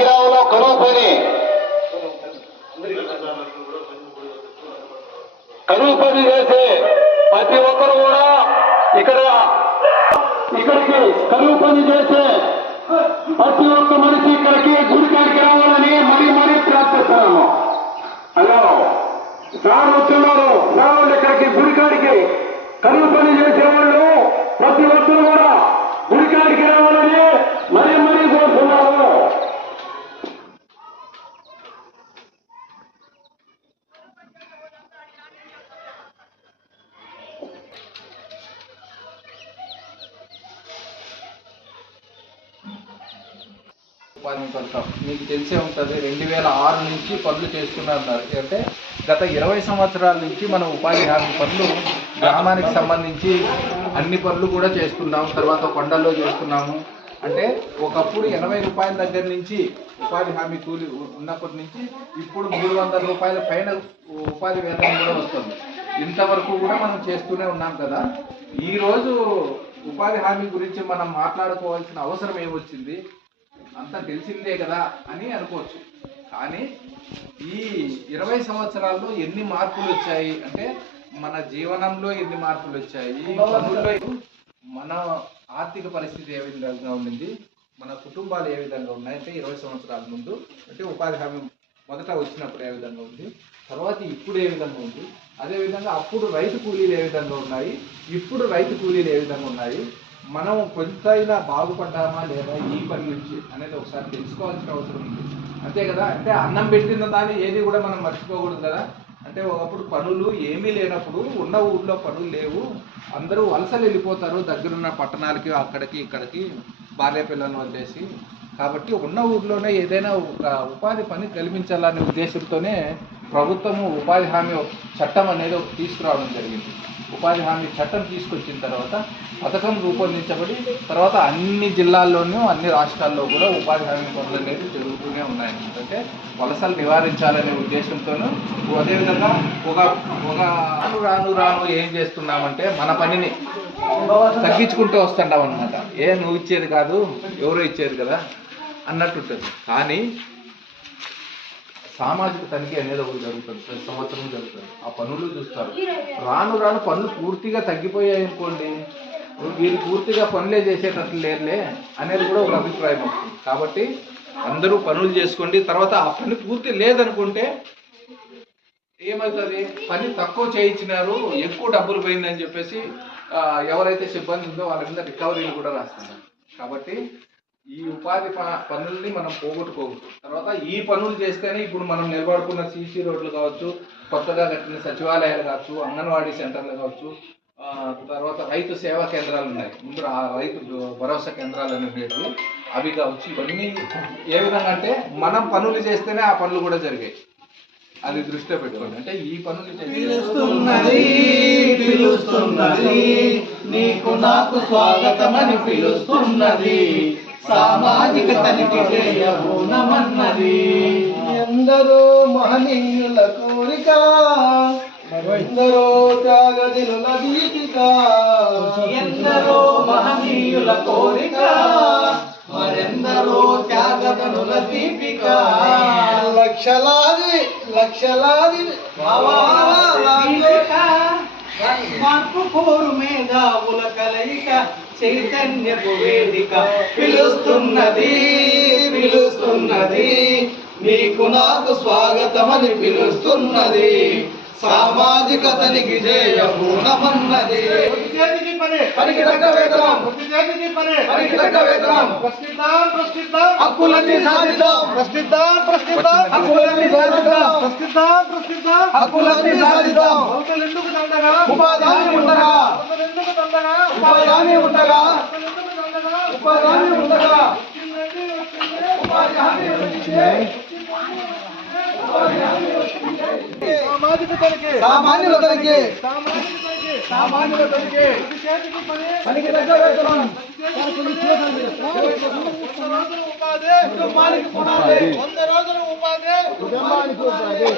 గ్రామంలో కరువు పని చేసే ప్రతి ఒక్కరు కూడా ఇక్కడికి కరువు పని చేసే ప్రతి ఒక్క మనిషి ఇక్కడికి గుడికాడికి రావాలని మరీ ప్రార్థిస్తున్నాము. హలో సార్ వస్తున్నారు, రావాలి ఇక్కడికి గుడికాడికి. కరువు పని చేసేవాళ్ళు ప్రతి ఒక్కరు కూడా గుడికాడికి రావాలని మరీ కోరుతున్నారు. ఉపాధి పథకం మీకు తెలిసే ఉంటుంది. 2006 నుంచి పనులు చేస్తున్నారు. అంటే గత 20 సంవత్సరాల నుంచి మనం ఉపాధి హామీ పనులు గ్రామానికి సంబంధించి అన్ని పనులు కూడా చేస్తున్నాము. తర్వాత కొండల్లో చేస్తున్నాము. అంటే ఒకప్పుడు 80 రూపాయల దగ్గర నుంచి ఉపాధి హామీ కూలి ఉన్నప్పటి నుంచి ఇప్పుడు 300 రూపాయల పైన ఉపాధి వేతనం కూడా వస్తుంది. ఇంతవరకు కూడా మనం చేస్తూనే ఉన్నాం కదా. ఈరోజు ఉపాధి హామీ గురించి మనం మాట్లాడుకోవాల్సిన అవసరం ఏమొచ్చింది? అంతా తెలిసిందే కదా అని అనుకోవచ్చు. కానీ ఈ 20 సంవత్సరాల్లో ఎన్ని మార్పులు వచ్చాయి అంటే మన జీవనంలో ఎన్ని మార్పులు వచ్చాయి, పనుల్లో మన ఆర్థిక పరిస్థితి ఏ విధంగా ఉండింది, మన కుటుంబాలు ఏ విధంగా ఉన్నాయంటే 20 సంవత్సరాల ముందు అంటే ఉపాధి హామీ మొదట వచ్చినప్పుడు ఏ విధంగా ఉంది, తర్వాత ఇప్పుడు ఏ విధంగా ఉంది, అదేవిధంగా అప్పుడు రైతు కూలీలు ఏ విధంగా ఉన్నాయి, ఇప్పుడు రైతు కూలీలు ఏ విధంగా ఉన్నాయి, మనం కొంతైనా బాగుపడ్డామా లేదా ఈ పని నుంచి అనేది ఒకసారి తెలుసుకోవాల్సిన అవసరం ఉంది. అంతే కదా. అంటే అన్నం పెట్టిన దాన్ని ఏది కూడా మనం మర్చిపోకూడదు కదా. అంటే ఒకప్పుడు పనులు ఏమీ లేనప్పుడు ఉన్న ఊళ్ళో పనులు లేవు, అందరూ వలసలు వెళ్ళిపోతారు దగ్గరున్న పట్టణాలకి అక్కడికి ఇక్కడికి భార్య పిల్లలను వదిలేసి. కాబట్టి ఉన్న ఊర్లోనే ఏదైనా ఒక ఉపాధి పని కల్పించాలనే ఉద్దేశంతోనే ప్రభుత్వము ఉపాధి హామీ చట్టం అనేది తీసుకురావడం జరిగింది. ఉపాధి హామీ చట్టం తీసుకొచ్చిన తర్వాత పథకం రూపొందించబడి తర్వాత అన్ని జిల్లాల్లోనూ అన్ని రాష్ట్రాల్లో కూడా ఉపాధి హామీ పనులు అనేది జరుగుతూనే ఉన్నాయి. అంటే వలసలు నివారించాలనే ఉద్దేశంతోనూ అదేవిధంగా రాను ఏం చేస్తున్నామంటే మన పనిని తగ్గించుకుంటూ వస్తుంటాం అన్నమాట. నువ్వు ఇచ్చేది కాదు ఎవరో ఇచ్చేది కదా అన్నట్టుంటుంది. కానీ సామాజిక తనిఖీ అనేది ఒకటి జరుగుతుంది, ప్రతి సంవత్సరం జరుగుతుంది. ఆ పనులు చూస్తారు. రాను పనులు పూర్తిగా తగ్గిపోయాయి అనుకోండి, వీళ్ళు పూర్తిగా పనులే చేసేటట్లు లేరులే అనేది కూడా ఒక అభిప్రాయం వస్తుంది. కాబట్టి అందరూ పనులు చేసుకోండి. తర్వాత ఆ పని పూర్తి లేదనుకుంటే ఏమవుతుంది, పని తక్కువ చేయించినారు ఎక్కువ డబ్బులు పోయిందని చెప్పేసి ఎవరైతే సిబ్బంది ఉందో వాళ్ళ మీద రికవరీలు కూడా రాస్తున్నారు. కాబట్టి ఈ ఉపాధి పనుల్ని మనం పోగొట్టుకోవచ్చు. తర్వాత ఈ పనులు చేస్తేనే ఇప్పుడు మనం నిలబడుకున్న సీసీ రోడ్లు కావచ్చు, కొత్తగా కట్టిన సచివాలయాలు కావచ్చు, అంగన్వాడీ సెంటర్లు కావచ్చు, తర్వాత రైతు సేవా కేంద్రాలు ఉన్నాయి. ముందు ఆ రైతు భరోసా కేంద్రాలు అనేవి అవి కావచ్చు. ఇవన్నీ ఏ విధంగా అంటే మనం పనులు చేస్తేనే ఆ పనులు కూడా జరిగాయి. అది దృష్టిలో పెట్టుకోండి. అంటే ఈ పనులు నీకు నాకు స్వాగతమని పిలుస్తున్నది, సామాజిక తనిఖీ చేయబోనమన్నది. ఎందరో మహనీయుల కోరిక, ఎందరో త్యాగదినుల దీపిక, ఎందరో మహనీయుల కోరిక, మరెందరో త్యాగదనుల దీపిక. లక్షలాది మార్పు కోరు మేధావుల కలయిక, చైతన్యపు వేదిక పిలుస్తున్నది, నీకు నాకు స్వాగతమని పిలుస్తున్నది, సామాజిక తనిఖీ చేయబోనమన్నది. హక్కులన్నీ సాధిద్దాం, ఉపాధి సామాన్యుల తనిఖీ, పనికి తగ్గ వేతనం, కుటుంబానికి పునాది, 100 రోజుల ఉపాధి, కుటుంబానికి ఉపాధి.